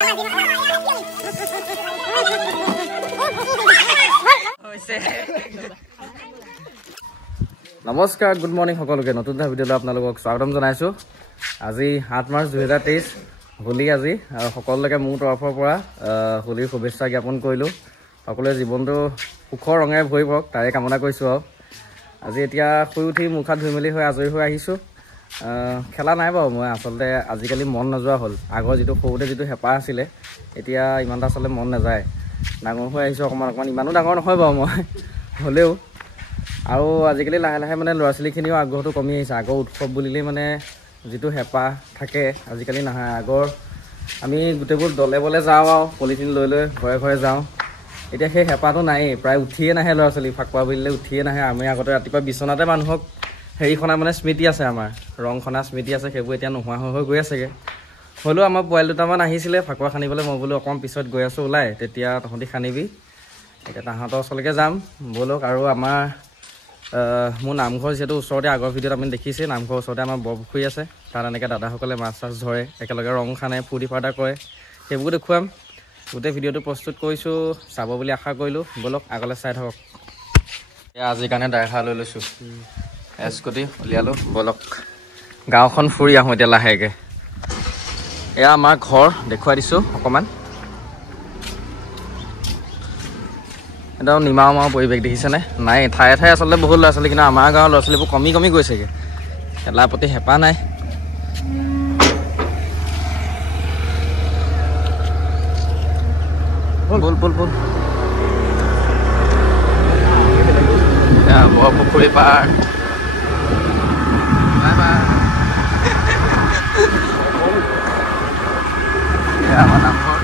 নমস্কাৰ good morning সকলোকে নতুন এটা ভিডিঅ'লৈ আপোনালোকক স্বাগতম জনাইছোঁ। আজি 7 মাৰ্চ 2023 হোলী আজি আৰু সকলোকে মোৰ তৰফৰ পৰা হোলীৰ শুভেচ্ছা জ্ঞাপন কৰিলোঁ। সকলোৱে জীৱনটো সুখৰ ৰঙে ভৰি পৰক তাৰে কামনা কৰিছোঁ। আৰু আজি এতিয়া শুই উঠি মুখ হাত ধুই মেলি হৈ আজৰি হৈ আহিছোঁ। খেলা নাই বাৰু মই আচলতে আজিকালি মন নোযোৱা হ'ল। আগৰ যিটো সৰুতে যিটো হেঁপাহ আছিলে এতিয়া ইমান এটা আচলতে মন নাযায়। ডাঙৰ হৈ আহিছোঁ অকণমান ইমানো ডাঙৰ নহয় বাৰু মই হ'লেও। আৰু আজিকালি লাহে লাহে মানে ল'ৰা ছোৱালীখিনিও আগ্ৰহটো কমি আহিছে। আগৰ উৎসৱ বুলিলেই মানে যিটো হেঁপাহ থাকে আজিকালি নাহে। আগৰ আমি গোটেইবোৰ দলে বলে যাওঁ আৰু পলিথিন লৈ লৈ ঘৰে ঘৰে যাওঁ। এতিয়া সেই হেঁপাহটো নায়েই, প্ৰায় উঠিয়ে নাহে ল'ৰা ছোৱালী। ফাকুৱা বুলিলে উঠিয়ে নাহে। আমি আগতে ৰাতিপুৱা বিচনাতে মানুহক হেৰিখনা মানে স্মৃতি আছে, আমাৰ ৰংখনা স্মৃতি আছে, সেইবোৰ এতিয়া নোহোৱা হৈ গৈ আছেগৈ। হ'লেও আমাৰ পোৱালি দুটামান আহিছিলে ফাকুৱা খানিবলৈ। মই বোলো অকণমান পিছত গৈ আছোঁ ওলাই, তেতিয়া তহঁতি খানিবি। এতিয়া তাহাঁতৰ ওচৰলৈকে যাম ব'লক। আৰু আমাৰ মোৰ নামঘৰ যিহেতু ওচৰতে, আগৰ ভিডিঅ'ত আপুনি দেখিছে, নামঘৰৰ ওচৰতে আমাৰ বৰপুখুৰী আছে। তাত এনেকৈ দাদাসকলে মাছ চাছ ধৰে, একেলগে ৰং খানে, ফূৰ্তি ফাৰ্তা কৰে, সেইবোৰ দেখুৱাম। গোটেই ভিডিঅ'টো প্ৰস্তুত কৰিছোঁ, চাব বুলি আশা কৰিলোঁ। ব'লক আগলৈ চাই থাকক। এয়া আজিৰ কাৰণে ড্ৰাইভাৰ লৈ লৈছোঁ, স্কুটি উলিয়ালোঁ। ব'লক গাঁওখন ফুৰি আহোঁ এতিয়া লাহেকৈ। এয়া আমাৰ ঘৰ দেখুৱাই দিছোঁ অকণমান। একদম নিমাও মাও পৰিৱেশ দেখিছেনে? নাই ঠায়ে ঠায়ে আচলতে বহুত ল'ৰা ছোৱালী, কিন্তু আমাৰ গাঁৱৰ ল'ৰা ছোৱালীবোৰ কমি কমি গৈছেগৈ। খেলাৰ প্ৰতি হেঁপাহ নাই। বল বল বল। বৰপুখুৰী পাৰ। আমাৰ নামঘৰ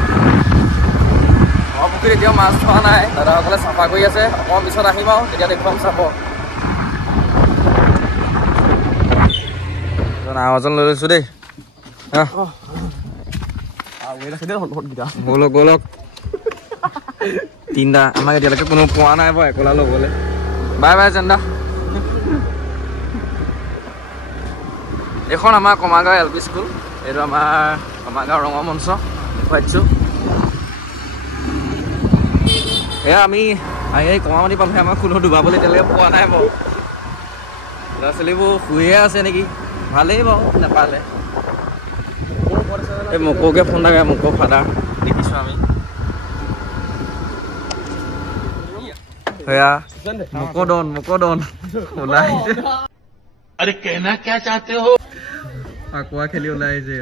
বৰপুখুৰীত এতিয়াও মাছ ধৰা নাই, দাদাসকলে চাফা কৰি আছে। অকণমান পিছত আহিম আৰু তেতিয়া দেখুৱাম, চাব। নাওজন লৈ লৈছোঁ দেই। ব'লক ব'লক। তিনিটা আমাক এতিয়ালৈকে কোনো পোৱা নাই বাৰু একলা ল'বলৈ। Bye bye জেন্দা। এইখন আমাৰ কমাৰগাঁও LP স্কুল। এইটো আমাৰ কমাৰগাঁও ৰঙৰ মঞ্চ দেখুৱাই দিছোঁ। এয়া আমি এই কমামাটি পালোহে, আমাক কোনো ডুবাবলৈ এতিয়ালৈকে পোৱা নাই বাৰু। ল'ৰা ছোৱালীবোৰ শুইয়ে আছে নেকি? ভালেই বাৰু নেপালে। এই মোকোকে ফোন থাকে, মোকো ফাদাৰ দেখিছোঁ আমি। এয়া মোকদন ওলাই আহিছে। अरे कहना क्या चाहते हो? ফাকুৱা খেলি ওলাই আহিছে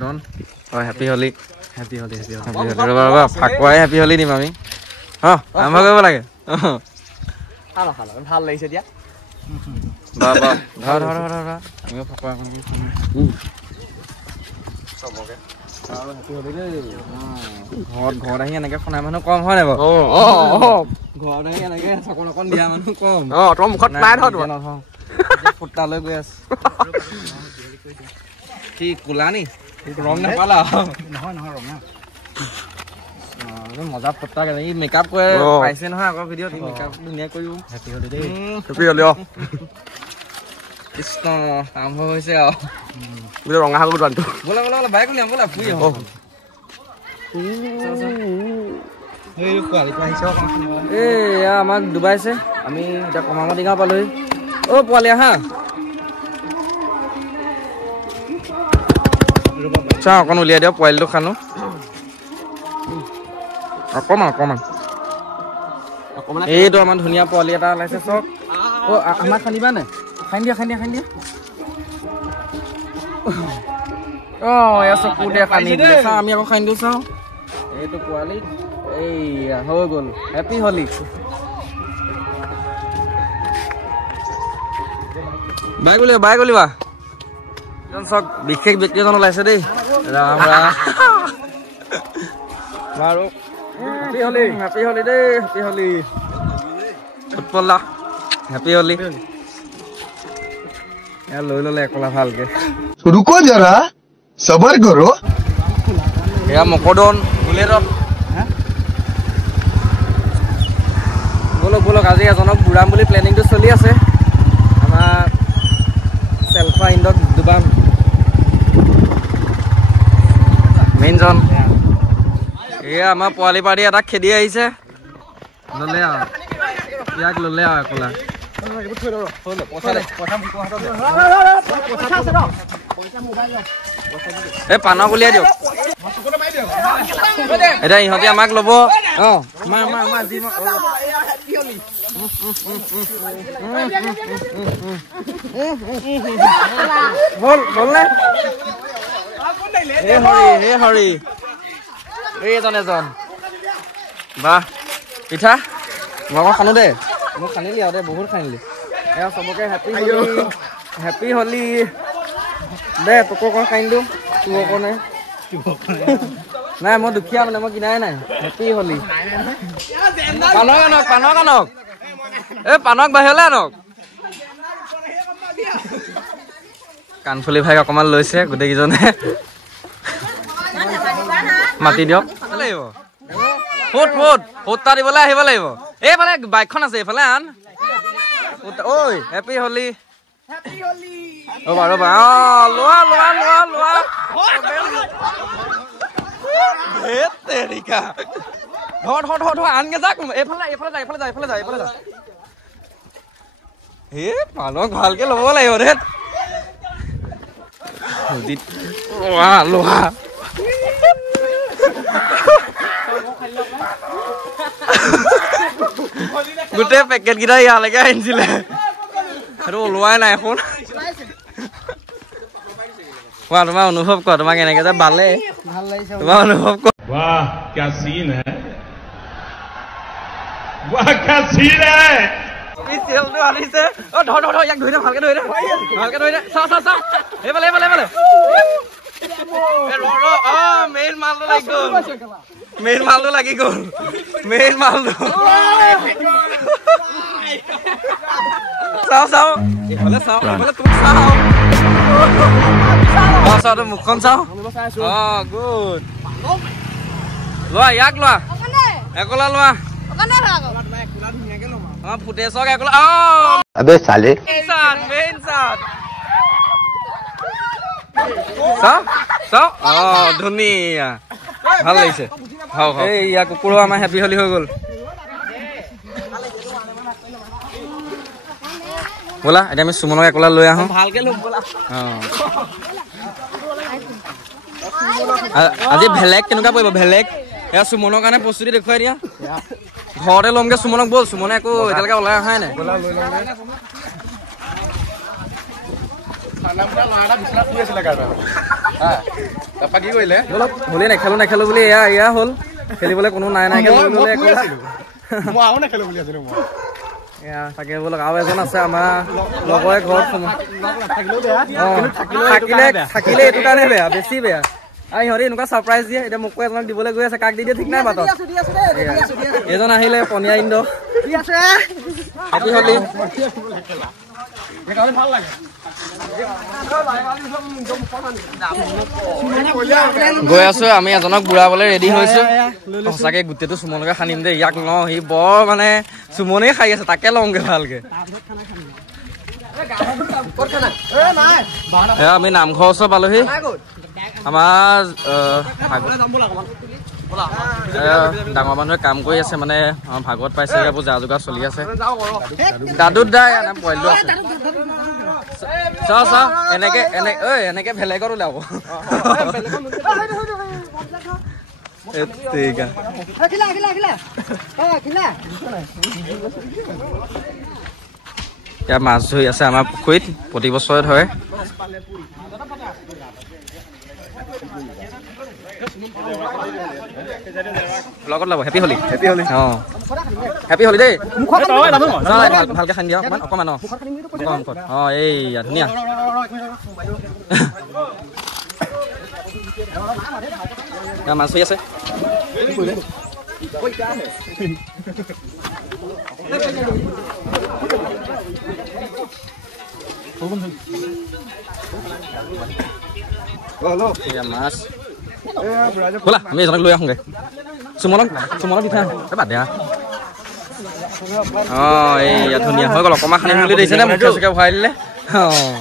ডন। হয় হেপী হোলী। হেপী হোলী ফাকুৱাই হেপী হোলী দিম আমি। আৰম্ভ কৰিব লাগে। ভাল লাগিছে দিয়া। ধৰ আমিও ফাকুৱা চবকে ঘৰত আহি এনেকে শুনাই মানুহ কম হয় নাই বাৰু? ঘৰত আহি এনেকে চকল অকণ দিয়া মানুহ কম। তোমাৰ মুখত নাই ফুটা লৈ গৈ আছে। কি কোলা নি? ৰং নাপালা? নহয় ৰঙা। মজা ফুটা ই মেকআপ কৰে পাইছে নহয় আগৰ ভিডিঅ'ত। মেকআপ ধুনীয়া কৰিব। হেপী হোলী দেই। হেপী হোলী। কৃষ্ণ আৰম্ভ হৈছে আৰু ৰঙা হাগু দোকানটো। ব'লা ব'লা ব'লা বাইক উলিয়াম, ব'লা ফুৰি আহোঁ। এয়া আমাক ডুবাইছে। আমি এতিয়া কমামাটি গাঁও পালোহি। অ' পোৱালি আহা। চাওঁ অকণ উলিয়াই দিয়ক, পোৱালিটো খানো অকণমান। এইটো আমাৰ ধুনীয়া পোৱালি এটা ওলাইছে চক। অ' আমাক খান্দিবা নে? খান্দি দিয়া। অঁ এয়া চকু দিয়ে খান্দি দিলে। চাওঁ আমি আকৌ খান্দি দিওঁ, চাওঁ এইটো পোৱালি। এইয়া হৈ গ'ল। হেপী হোলী। বাইক উলিওৱা। এজন চক বিশেষ ব্যক্তি এজন ওলাইছে দেই। ৰাম বাৰু হেপী হোলী দেই। হেপী হোলী উৎপল দা। হেপী হোলী। এয়া লৈ ল'লে একলা ভালকে। रुको जरा सबर करो। এয়া মকদন বুলেটত। ব'লক আজি এজনক বুঢ়াম বুলি প্লেনিংটো চলি আছে। আমাৰ চেলফা ইণ্ডক ডুবাম। মেইনজন এয়া আমাৰ পোৱালি পাৰ্টি এটা খেদি আহিছে ললে আৰু ইয়াক ললে আৰু একলা এই পানক উলিয়াই দিয়ক এতিয়া ইহঁতে আমাক ল'ব হৰি এইজন এজন বাহ পিঠা মই আকৌ খানো দে মোক খানিলি আৰু দে বহুত খানিলি এয়া চবকে হেপী হলি দে তোক অকণ খানি দিওঁ তোৰ অকণে নাই মই দুখীয়া মানে মই কিনাই নাই হেপী হলি পানক আনক এই পানক বাহিৰলৈ আনক কাণফুলি ভাইক অকণমান লৈছে গোটেইকেইজনে মাতি দিয়ক লাগিব ফুটা দিবলৈ আহিব লাগিব এইফালে বাইকখন আছে এইফালে আন ঐ হেপী হলি ৰ'বা ৰ'বা লোৱা ধৰ আনগে যাক এইফালে যা হে মানুহক ভালকে ল'ব লাগিব দে লোৱা গোটেই পেকেট কেইটা ইয়ালৈকে আনিছিলে সেইটো ওলোৱাই নাই এখন তোমাৰ অনুভৱ কৰা তোমাক এনেকে যে বালে তোমাৰ অনুভৱ কৰা वाह क्या सीन है वाह क्या सीन है আনিছে ধৰ ইয়াক ধৰি দে ভালকে ধৰি দে চাও এইফালে মেইন মালটো লাগি গ'ল চাও এইফালে চাও মুখখন চাও গুড লোৱা ইয়াক লোৱা একলা লোৱা ফুটেজক একলা अबे साले মেইন চাও ধুনীয়া ভাল লাগিছে এই ইয়াৰ কুকুৰো আমাৰ হেপী হলি হৈ গ'ল ব'লা এতিয়া আমি সুমনক একলা লৈ আহোঁ ভালকে আজি ভেলেক কেনেকুৱা পৰিব ভেলেক এয়া সুমনৰ কাৰণে প্ৰস্তুতি দেখুৱাই দিয়া ঘৰতে ল'মগে সুমনক ব'ল সুমনে একো এতিয়ালৈকে ওলাই অহাই নাই হলে নেখেলো বুলি এয়া হ'ল খেলিবলৈ কোনো নাই তাকে বোলক আৰু এজন আছে আমাৰ লগৰে ঘৰত থাকিলে এইটো কাৰণে বেয়া বেছি বেয়া আৰু ইহঁতে এনেকুৱা ছাৰপ্ৰাইজ দিয়ে এতিয়া মোকো এজনক দিবলৈ গৈ আছে কাক দি দিয়ে ঠিক নাই বাটত এজন আহিলে পনীয়া ইন্দ হেপী হলি গৈ আছো আমি এজনক বুঢ়াবলৈ ৰেডি হৈছো সঁচাকে গোটেইটো সুমনকে খানিম দেই ইয়াক ন সি বৰ মানে সুমনেই খাই আছে তাকে লওঁগে ভালকে আমি নামঘৰ ওচৰ পালোহি আমাৰ ডাঙৰ মানুহে কাম কৰি আছে মানে আমাৰ ভাগৱত পাইছে এইবোৰ যা যোগাৰ চলি আছে দাদুত দাই পোৱালিটো আছে চাও এনেকে ভেলেগত ওলাব এতিয়া মাছ ধৰি আছে আমাৰ পুখুৰীত প্ৰতি বছৰে ধৰে ব্লগত ল'ব হেপী হলি অঁ হেপী হলি দেই ভালকে খান্দি দিয়ক অকণমান অঁ এইয়া ধুনীয়া মাছ ধৰি আছে মাছ ব'লা আমি এজনক লৈ আহোঁগৈ সুমনক দি থৈ আহোঁ বাদ দিয়া অঁ এইয়া ধুনীয়া হৈ গ'ল অকণমান খানি মেলি দিছে নে মুখে চুখে ভৰাই দিলে অঁ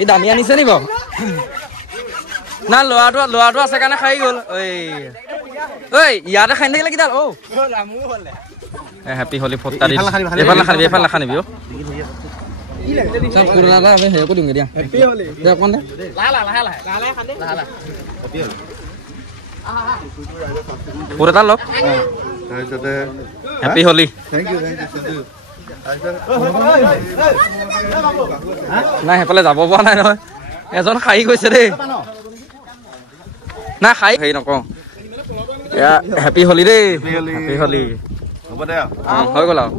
এই দামী আনিছে নি বাৰু না ল'ৰাটো আছে কাৰণে খাই গ'ল ঐ ইয়াতে খাই থাকিলে কিডাল অ হেপী হলি ফটা দি এইফালে নাখানিবি অ চব পুৰণা এটা আমি হেৰি কৰি দিমগে দিয়া হেপী হলি দে অকণ দে লাহে খান্দে হেপী হলি পুৰা এটা লওক তাৰপিছতে হেপী হলি থেংক ইউ নাই সেইফালে যাব পৰা নাই নহয় এজন খাই গৈছে দেই না খাই হেৰি নকওঁ এয়া হেপী হলি দেই হেপী হলি হ'ব দে হৈ গ'ল আৰু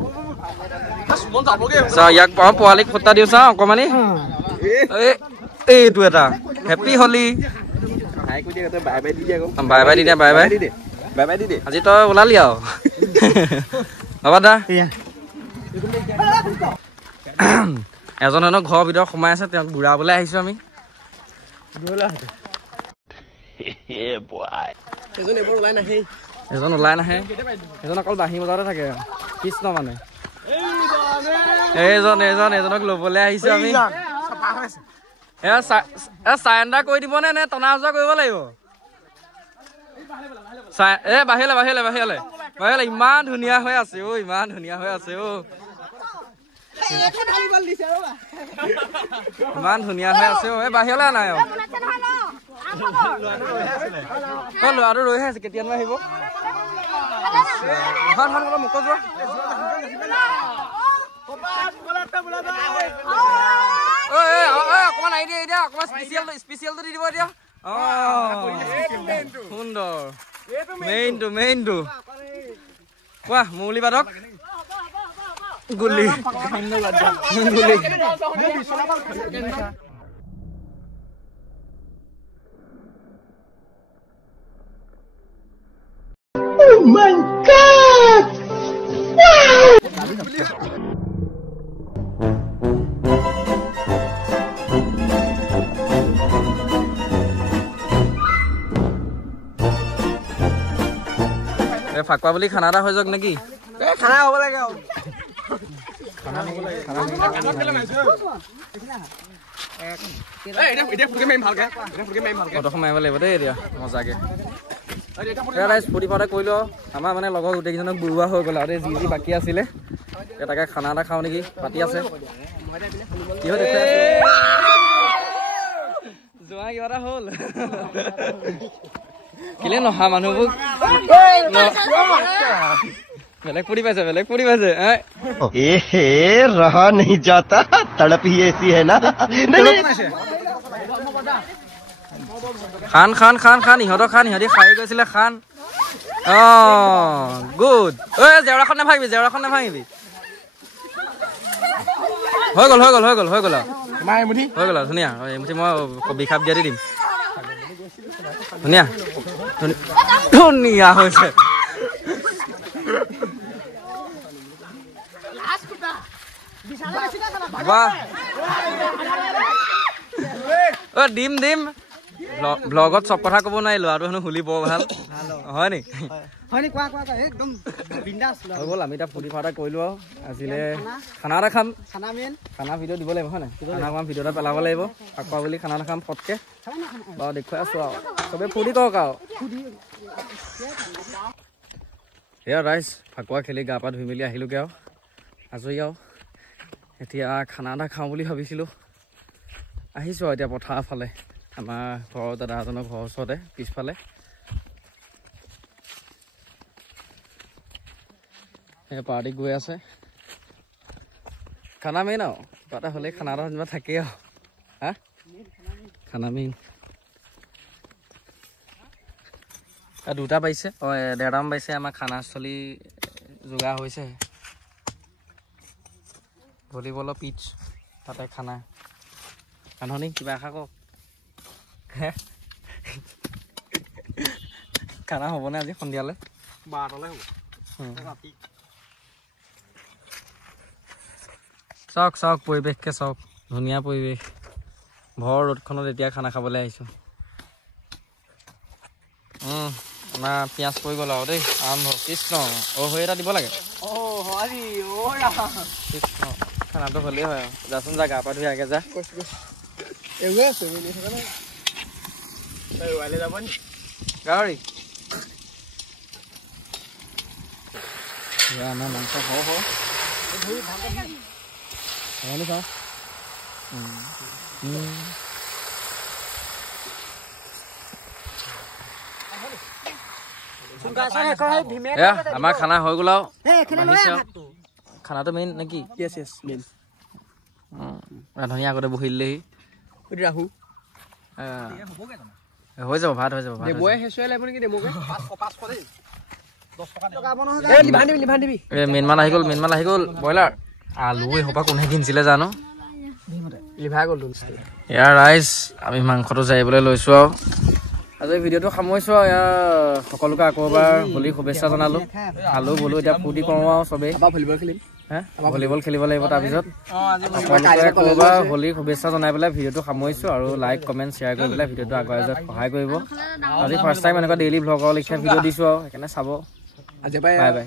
ইয়াক পোৱালিক ফটা দিওঁ চাওঁ অকমানি এইটো এটা happy Holi bye by the De bye by the দে আজি তই ওলালি আৰু হ'ব দা এজন ঘৰৰ ভিতৰত সোমাই আছে তেওঁক বুঢ়াবলৈ আহিছো আমি এজন ওলাই নাহে এজন অকল বাঁহী বজাৰতে থাকে কৃষ্ণ মানে এজনক ল'বলৈ আহিছো আমি চাৰেণ্ডাৰ কৰি দিব নে টনা আজোৰা কৰিব লাগিব বাহিৰলে ইমান ধুনীয়া হৈ আছে অ ইমান ধুনীয়া হৈ আছে অ ইমান ধুনীয়া হৈ আছে অ এই বাহিৰলে নাই ল'ৰাটো ৰৈ আছে কেতিয়ানো আহিব মুখ যোৱা অকমান আহি দিয়া অকমান স্পেচিয়েলটো দি দিব এতিয়া সুন্দৰ মেইনটো কোৱা মৌলি বাদক গুলি Oh my God! Wow! Phakuwa বুলি খানা এটা হৈ যাওক নেকি খানা হ'ব লাগে মাৰিব লাগিব দেই এতিয়া মজাকে ফূৰ্তি ফাৰ্তা কৰিলো আমাৰ মানে লগৰ গোটেইকেইজনক বুৰুৱা হৈ গ'ল আৰু যি বাকী আছিলে তাকে খানা এটা খাওঁ নেকি পাতি আছে যোৱা কিবা এটা হ'ল কেলে নহা মানুহবোৰ বেলেগ ফুৰি পাইছে रहा नहीं जाता तड़प ही ऐसी है ना খান ইহঁতি খাই গৈছিলে খান গুড জেওৰাখন নাভাঙিবি হৈ গ'ল ধুনীয়া এমুঠি মই বিখাপ দিয়া দি দিম ধুনীয়া হৈছে দিম ব্লগত চব কথা ক'ব নোৱাৰি ল'ৰাটো হেনো হুলি বৰ ভাল হয় নি হৈ গ'ল আমি এতিয়া ফূৰ্তি ফাৰ্তা কৰিলো আৰু আজিলে খানা এটা খাম খানা ভিডিঅ' দিব লাগিব হয় নাই খানা খাম ভিডিঅ' এটা পেলাব লাগিব ফাকুৱা বুলি খানা এটা খাম ফটকে বাৰু দেখুৱাই আছো আৰু চবে ফূৰ্তি কৰক আৰু সেয়া ৰাইজ ফাকুৱা খেলি গা পা ধুই মেলি আহিলোগে আৰু আজৰি আৰু এতিয়া খানা এটা খাওঁ বুলি ভাবিছিলোঁ আহিছোঁ আৰু এতিয়া পথাৰৰ ফালে আমাৰ ঘৰৰ দাদা এজনৰ ঘৰৰ ওচৰতে পিছফালে এই পাৰ্টি গৈ আছে খানা মেইন আৰু কিবা এটা হ'লে খানা এটা যেনিবা থাকেই আৰু হা খানা মেইন দুটা পাইছে ডেৰটামান পাইছে আমাৰ খানাস্থলী যোগাৰ হৈছে ভলীবলৰ পিটছ তাতে খানা কানহনি কিবা এষাৰ কওক খানা হ'বনে আজি সন্ধিয়ালৈ 12টালৈ হ'ব চাওক পৰিৱেশকে চাওক ধুনীয়া পৰিৱেশ ভৰ ৰ'দখনত এতিয়া খানা খাবলৈ আহিছোঁ আমাৰ পিঁয়াজ পৰি গ'ল আৰু দেই আৰম্ভ কৃষ্ণ হৈ এটা দিব লাগে কৃষ্ণ খানাটো হ'লেই হয় আৰু যাচোন যা গা পা ধুই আগে যা গাহৰি আমাৰ মাংস খাওঁ খাওঁ আমাৰ খানা হৈ গ'ল আৰু খানাটো মেইন নেকি ৰান্ধনি আগতে বহি দিলেহি ৰাহু হৈ যাব ভাত হৈ যাব মেইনমান আহি গ'ল ব্ৰইলাৰ আলু এসোপা কোনে কিনিছিলে জানো ইয়াৰ ৰাইজ আমি মাংসটো জাৰিবলৈ লৈছোঁ আৰু আজি ভিডিঅ'টো সামৰিছোঁ আৰু ইয়াৰ সকলোকে আকৌ এবাৰ হোলীৰ শুভেচ্ছা জনালোঁ খালোঁ বোলো এতিয়া ফূৰ্তি কৰোঁ আৰু চবেই ভলীবল খেলিব লাগিব তাৰপিছত সকলোকে আকৌ এবাৰ হোলীৰ শুভেচ্ছা জনাই পেলাই ভিডিঅ'টো সামৰিছোঁ আৰু লাইক কমেণ্ট শ্বেয়াৰ কৰি পেলাই ভিডিঅ'টো আগুৱাই যোৱাত সহায় কৰিব আজি ফাৰ্ষ্ট টাইম এনেকুৱা ডেইলি ভ্লগৰ লিখীয়া ভিডিঅ' দিছোঁ আৰু সেইকাৰণে চাব বাই বাই